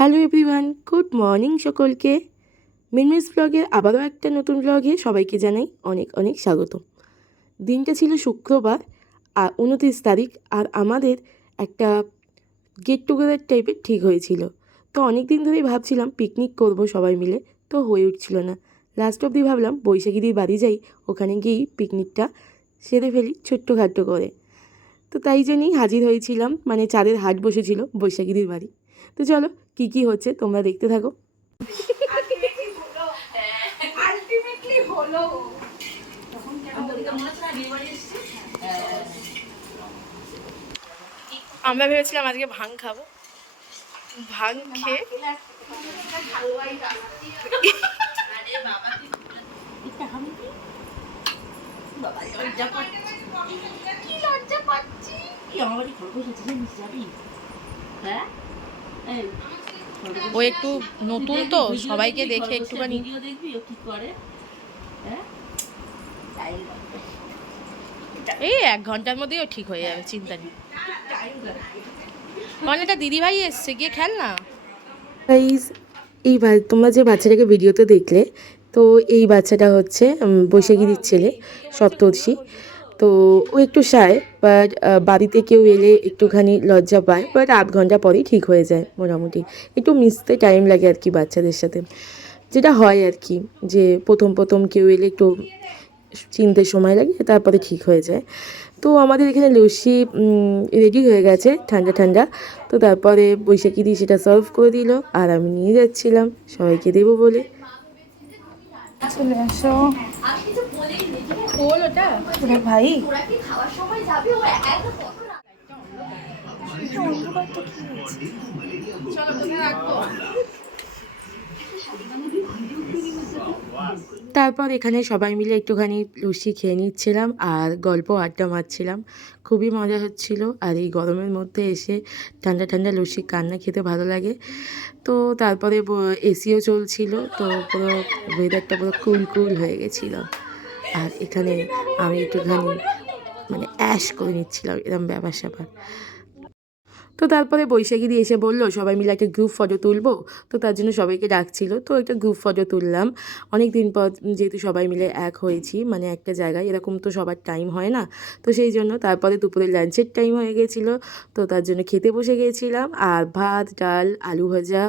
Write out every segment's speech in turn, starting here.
Hello everyone, good morning সকলকে। মিনমিস ব্লগের আবারও একটা নতুন ব্লগে সবাইকে জানাই অনেক অনেক স্বাগত। দিনটা ছিল শুক্রবার আর 29 তারিখ, আর আমাদের একটা গেট টুগেদার টাইপের ঠিক হয়েছিল। তো অনেক দিন ধরেই ভাবছিলাম পিকনিক করব সবাই মিলে, তো হয়ে উঠছিল না। লাস্ট অবধি ভাবলাম বৈশাখীদির বাড়ি যাই, ওখানে গিয়েই পিকনিকটা সেরে ফেলি ছোট্টখাট্টো করে। তো তাই জন্যই হাজির হয়েছিলাম, মানে চাঁদের হাট বসেছিল বৈশাখীদির বাড়ি। তো চলো কি কি হচ্ছে তোমরা দেখতে থাকো। আমরা ভেবেছিলাম আজকে ভাং খাবো, ভাং খেয়ে ও একটু নতুন তো সবাইকে দেখে একটুখানি দেখবি ও কি করে। এই 1 ঘন্টার মধ্যেই ও ঠিক হয়ে যাবে, চিন্তা নেই। মানে একটা দিদিভাই এসছে, গিয়ে খেল না। গাইস, এইবার তোমরা যে বাচ্চাটাকে ভিডিওতে দেখলে, তো এই বাচ্চাটা হচ্ছে বৈশাখীর ছেলে সপ্তর্ষি। তো ও একটু শায়, বাট বাড়িতে কেউ এলে একটুখানি লজ্জা পায়, বাট 8 ঘন্টা পরেই ঠিক হয়ে যায় মোটামুটি। একটু মিশতে টাইম লাগে আর কি বাচ্চাদের সাথে, যেটা হয় আর কি, যে প্রথম প্রথম কেউ এলে একটু চিনতে সময় লাগে, তারপরে ঠিক হয়ে যায়। তো আমাদের এখানে লস্যি রেডি হয়ে গেছে ঠান্ডা ঠান্ডা। তো তারপরে বৈশাখী দিয়ে সেটা সার্ভ করে দিল, আর আমি নিয়ে যাচ্ছিলাম সবাইকে দেবো বলে। চলে আসো। ওরে ভাই, তারপর এখানে সবাই মিলে একটুখানি লস্যি খেয়ে নিচ্ছিলাম আর গল্প আড্ডা মারছিলাম। খুবই মজা হচ্ছিল, আর এই গরমের মধ্যে এসে ঠান্ডা ঠান্ডা লস্যি কান্না খেতে ভালো লাগে। তো তারপরে এসিও চলছিল, তো পুরো ওয়েদারটা পুরো কুল কুল হয়ে গেছিলো। আর এখানে আমি একটুখানি মানে অ্যাশ করে নিচ্ছিলাম, এরকম ব্যাপার স্যাপার। তো তারপরে বৈশাখী এসে বললো সবাই মিলে একটা গ্রুপ ফটো তুলবো, তো তার জন্য সবাইকে ডাকছিল, তো একটা গ্রুপ ফটো তুললাম। অনেক দিন পর যেহেতু সবাই মিলে এক হয়েছি, মানে একটা জায়গায়, এরকম তো সবার টাইম হয় না। তো সেই জন্য তারপরে দুপুরে লাঞ্চের টাইম হয়ে গেছিলো, তো তার জন্য খেতে বসে গিয়েছিলাম। আর ভাত, ডাল, আলু ভাজা,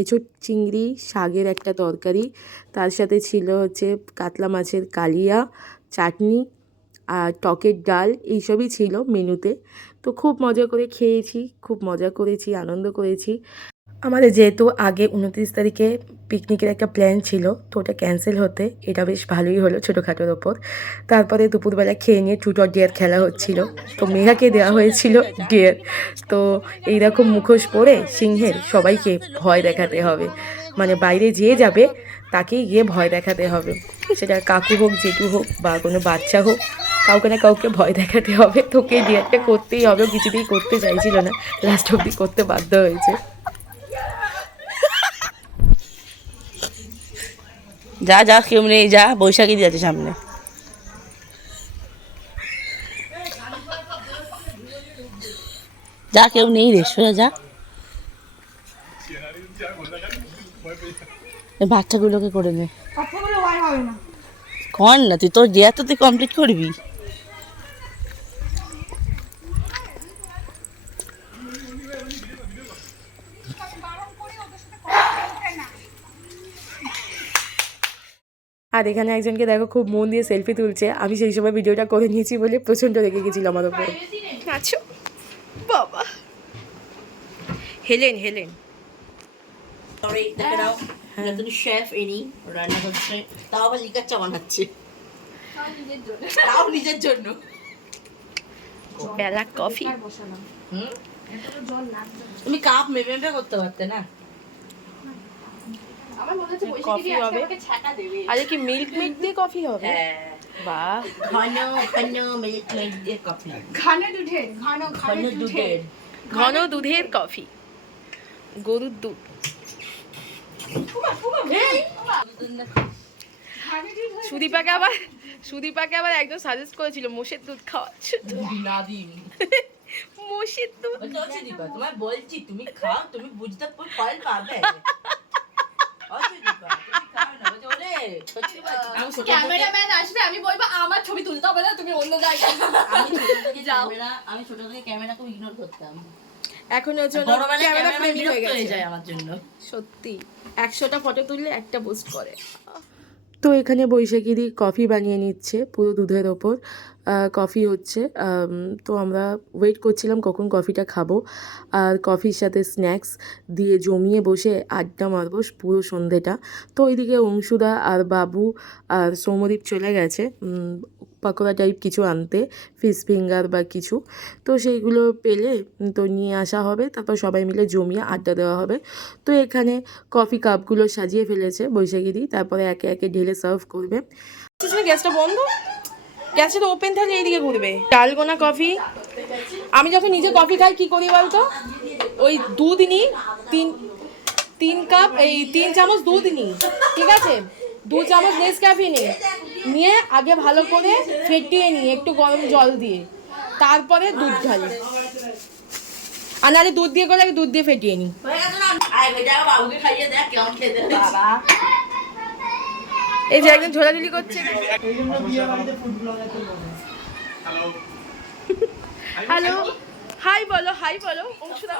এঁচোড় চিংড়ি, শাকের একটা তরকারি, তার সাথে ছিল হচ্ছে কাতলা মাছের কালিয়া, চাটনি আর টকের ডাল, এইসবই ছিল মেনুতে। তো খুব মজা করে খেয়েছি, খুব মজা করেছি, আনন্দ করেছি। আমাদের যেহেতু আগে 29 তারিখে পিকনিকের একটা প্ল্যান ছিল, তো ওটা ক্যান্সেল হতে এটা বেশ ভালোই হলো ছোটোখাটোর ওপর। তারপরে দুপুরবেলা খেয়ে নিয়ে ট্রুথ অর ডেয়ার খেলা হচ্ছিল, তো মেঘাকে দেওয়া হয়েছিল ডেয়ার। তো এইরকম মুখোশ পরে সিংহের সবাইকে ভয় দেখাতে হবে, মানে বাইরে যেয়ে যাবে তাকেই গিয়ে ভয় দেখাতে হবে, সেটা কাকু হোক, জেঠু হোক, বা কোনো বাচ্চা হোক, কাউকে না কাউকে ভয় দেখাতে হবে। তোকে ডেয়ারটা করতেই হবে, ও কিছুতেই করতে চাইছিল না, লাস্ট অব্দি করতে বাধ্য হয়েছে। যা যা, কেউ নেই, যা, বৈশাখী যাচ্ছে সামনে। যা, কেউ নেই রে, সোজা যা। বাচ্চাগুলোকে করে নে, কর না, তুই তোর জিয়া তো তুই কমপ্লিট করবি। আর এখানে একজনকে দেখো খুব মন দিয়ে সেলফি তুলছে, আমি সেই সময় ভিডিওটা করে নিয়েছি বলে প্রচণ্ড রেগে গেছিল আমার ওপর। আচ্ছা বাবা, হেলেন হেলেন নতুন শেফ এনি রান্না করছে, তাও আবার লিকার চা বানাচ্ছে, তাও নিজের জন্য। বেলা কফি, তুমি কাপ মেপে করতে পারতে না? কফি হবে। আরে কি মিল্ক মেড দিয়ে কফি হবে? বাহ, ঘন ঘন মিল্ক মেড দিয়ে কফি, ঘন দুধের কফি, গরুর দুধ। সুদীপাকে আবার একজন সাজেস্ট করেছিল মোষের দুধ খাওয়াচ্ছে। নাদিম মসির দুধ। বলছি দীপা তোমায় বলছি তুমি খাও, তুমি বুঝতে ফল পাবে। দীপা তুমি খাও না, বলছে ওরে সত্যি বলছি। ক্যামেরাম্যান আসবে, আমি বলবো আমার ছবি তুলতে হবে না, তুমি অন্য জায়গায় আমি ছোট থেকে ক্যামেরা খুব ইগনোর করতাম। এখন হচ্ছে বড়বেলায় ক্যামেরা ক্যামেরা প্রেমী হয়ে বিরক্ত হয়ে গেছে যায় আমার জন্য। সত্যি 100টা ফটো তুললে একটা পোস্ট করে। তো এখানে বৈশাখীদি কফি বানিয়ে নিচ্ছে পুরো দুধের ওপর। কফি হচ্ছে, তো আমরা ওয়েট করছিলাম কখন কফিটা খাবো, আর কফির সাথে স্ন্যাক্স দিয়ে জমিয়ে বসে আড্ডা মারবো পুরো সন্ধেটা। তো ওইদিকে অংশুদা আর বাবু আর সৌম্যদীপ চলে গেছে পাকোড়া টাইপ কিছু আনতে, ফিশ ফিঙ্গার বা কিছু। তো সেইগুলো পেলে তো নিয়ে আসা হবে, তারপর সবাই মিলে জমিয়ে আড্ডা দেওয়া হবে। তো এখানে কফি কাপগুলো সাজিয়ে ফেলেছে বৈশাখীদি, তারপরে একে একে ঢেলে সার্ভ করবে। গ্যাসটা বন্ধ, গ্যাসটা তো ওপেন থাকলে এইদিকে ঘুরবে। Dalgona coffee. আমি যখন নিজে কফি খাই কি করি বলতো, ওই দুধ নিই, তিন কাপ, এই 3 চামচ দুধ নিই, ঠিক আছে, 2 চামচ নেসক্যাফে নিই, নিয়ে আগে ভালো করে ফেটিয়ে নিই একটু গরম জল দিয়ে, তারপরে দুধ ঢালি। আর নাহলে দুধ দিয়ে করলে দুধ দিয়ে ফেটিয়ে নিই। বাবুকে খাইয়ে দেখ কেমন খেতে বাবা। এই যে একজন ঝোলাঝুলি করছে। হ্যালো, হাই বলো, হাই বলো অংশুদা।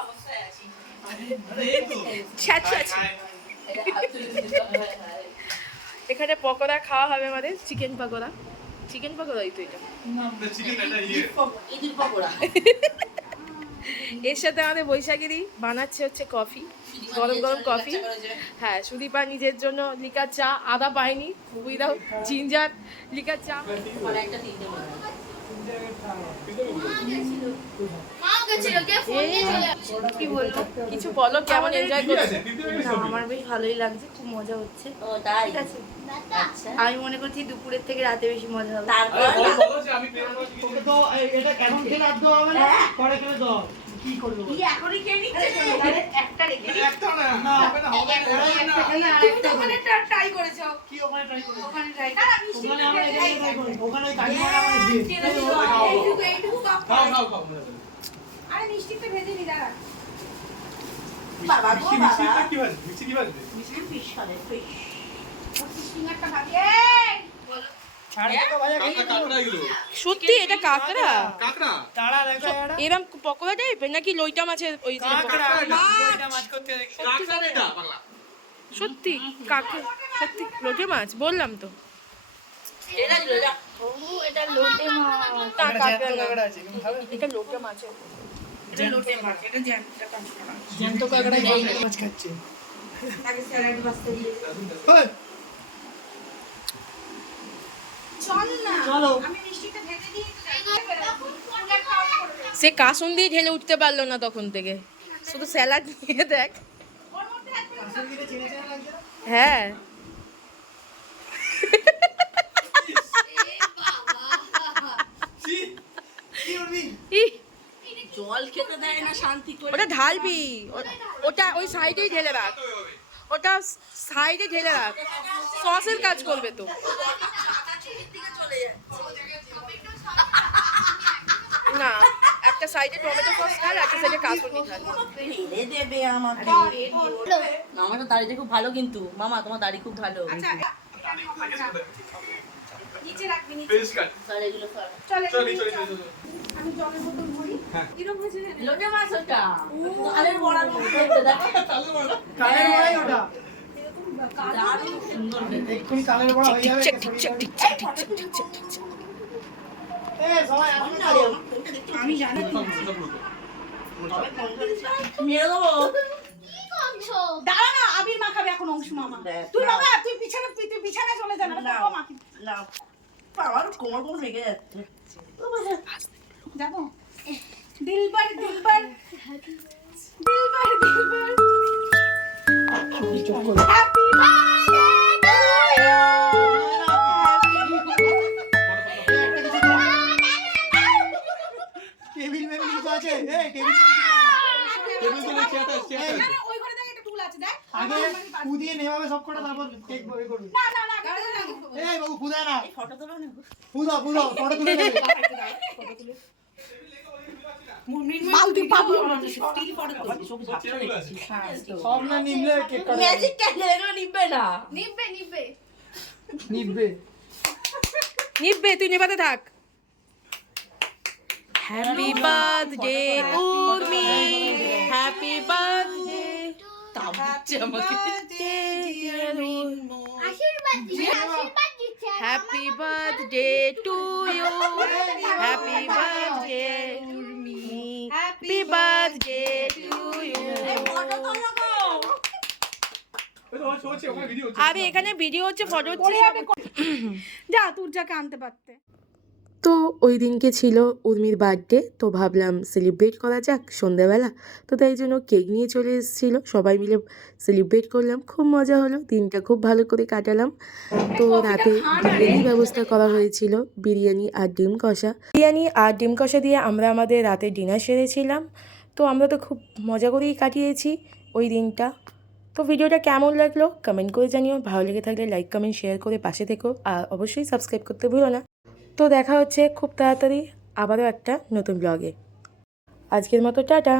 এখানে পকোড়া খাওয়া হবে আমাদের, চিকেন পকোড়া। চিকেন পকোড়াই তো এটা। ইঁদুর পকোড়া। এর সাথে আমাদের বৈশাখীদি বানাচ্ছে হচ্ছে কফি, গরম গরম কফি। হ্যাঁ, সুদীপা নিজের জন্য লিকার চা, আদা পায়নি, উইদাউট জিঞ্জার লিকার চা। কি বলবো, কিছু বলো, কেমন এনজয় করছো? আমার বেশ ভালোই লাগছে, খুব মজা হচ্ছে। ও তাই? ঠিক আছে, আচ্ছা। আমি মনে করছি দুপুরের থেকে রাতে বেশি মজা হবে। তারপর কি এখনই খেয়ে নিচ্ছে? একটা রেখে দিই। একটা না। তুমি তো ওখানে ট্রাই করেছো। ওখানে ট্রাই না, মিষ্টি এইটুকু আরে মিষ্টিটা ভেজে নি, দাঁড়া। বাবা গো বাবা। মিষ্টি কি ভাজবে? মিষ্টি ফিশ খাবে, ফিশ। একটা ভাবি বলো। সত্যি এটা কাঁকড়া? কাকড়া? এরম পকোড়া টাইপের নাকি লইটা মাছের ওই যে কাকড়া এটা পাগলা। সত্যি কাকে, সত্যি লোটে মাছ বললাম তো। এটা এটা ও এটা লোটে মাছ। কাঁকড়া না, এটা লোটে মাছ। এটা লোটে মাছ, এটা জ্যান্ত কাঁকড়া। জ্যান্ত কাকড়াই মাছ খাচ্ছে। আগে স্যালাড বাস্তা দিয়ে চলো, আমি মিষ্টিটা ভেজে দিই। সে কাসুন দিয়ে ঢেলে উঠতে পারলো না তখন থেকে, শুধু স্যালাড নিয়ে দেখ। হ্যাঁ, ইহ, জল খেতে দেয় না শান্তি করে। ওটা ঢালবি, ওটা ওই সাইডেই ঢেলে রাখ, ওটা সাইডে ঢেলে রাখ, সসের কাজ করবে তো। না, একটা সাইডে টমেটো সস ঢাল, একটা সাইডে কাসুন্দি ঢাল। ফেলে দেবে আমাকে। না, আমার তো দাড়িটা খুব ভালো কিন্তু মামা, তোমার দাড়ি খুব ভালো। নিচে রাখবি, নিচে। ফেস কাট। তাহলে এগুলো সরা। চলে চলি চলি চলি। আমি জলের বোতল ভরি। এরকম হয়েছে না? লোটে মাছ ওটা। তালের বড়ার মতো দেখতে, দেখো তালের বড়া। কালের বড়াই ওটা। দারুণ সুন্দর খেতে। এক্ষুনি কালের বড়া হয়ে যাবে। সবাই আসুন না। আমি জানি মেরে দেবো। দাঁড়া না, আবির মাখাবে এখন অংশ মামা। তুই বাবা, তুই বিছানায় চলে যা, না বাবা মাখি। না, আমার কোমর কোমর ভেঙে যাচ্ছে। যাবো। দিলবার দিলবার দিলবার দিলবার হ্যাপি টেবিল মেবিল কিছু আছে? এই টেবিল টেবিল তো লেখা আছে, চেয়ার আছে। ওই ঘরে দেখ একটা টুল আছে, দেখ। আগে ফু দিয়ে নেভাবে সব কটা, তারপর কেক বই করবি। না না না, এই বাবু ফু দেয় না। এই ফটো তোলো না। ফু দাও ফটো তুলে দেবে। বালতি পাবো স্টিল ফটো করছি সব ঝাপসা দেখছি সব না নিবলে কেক কাটা ম্যাজিক ক্যান্ডেল এগুলো নিবে না নিবে নিবে নিববে নিব্বে তুই নেবাতে থাক। Happy birthday Urmi, happy birthday তাও দিচ্ছে আমাকে happy birthday to you, happy birthday Urmi, happy birthday to you. আরে এখানে ভিডিও হচ্ছে, ফটো হচ্ছে। যা তোর যাকে আনতে পারতে। তো ওই দিনকে ছিল উর্মির বার্থডে, তো ভাবলাম সেলিব্রেট করা যাক সন্ধ্যাবেলা। তো তাই জন্য কেক নিয়ে চলে এসেছিলো, সবাই মিলে সেলিব্রেট করলাম, খুব মজা হলো, দিনটা খুব ভালো করে কাটালাম। তো রাতে বিরিয়ানির ব্যবস্থা করা হয়েছিল, বিরিয়ানি আর ডিম কষা দিয়ে আমরা আমাদের রাতের ডিনার সেরেছিলাম। তো আমরা তো খুব মজা করেই কাটিয়েছি ওই দিনটা। তো ভিডিওটা কেমন লাগলো কমেন্ট করে জানিও, ভালো লেগে থাকলে লাইক কমেন্ট শেয়ার করে পাশে থেকো, আর অবশ্যই সাবস্ক্রাইব করতে ভুলো না। তো দেখা হচ্ছে খুব তাড়াতাড়ি আবারও একটা নতুন ব্লগে। আজকের মতো টাটা।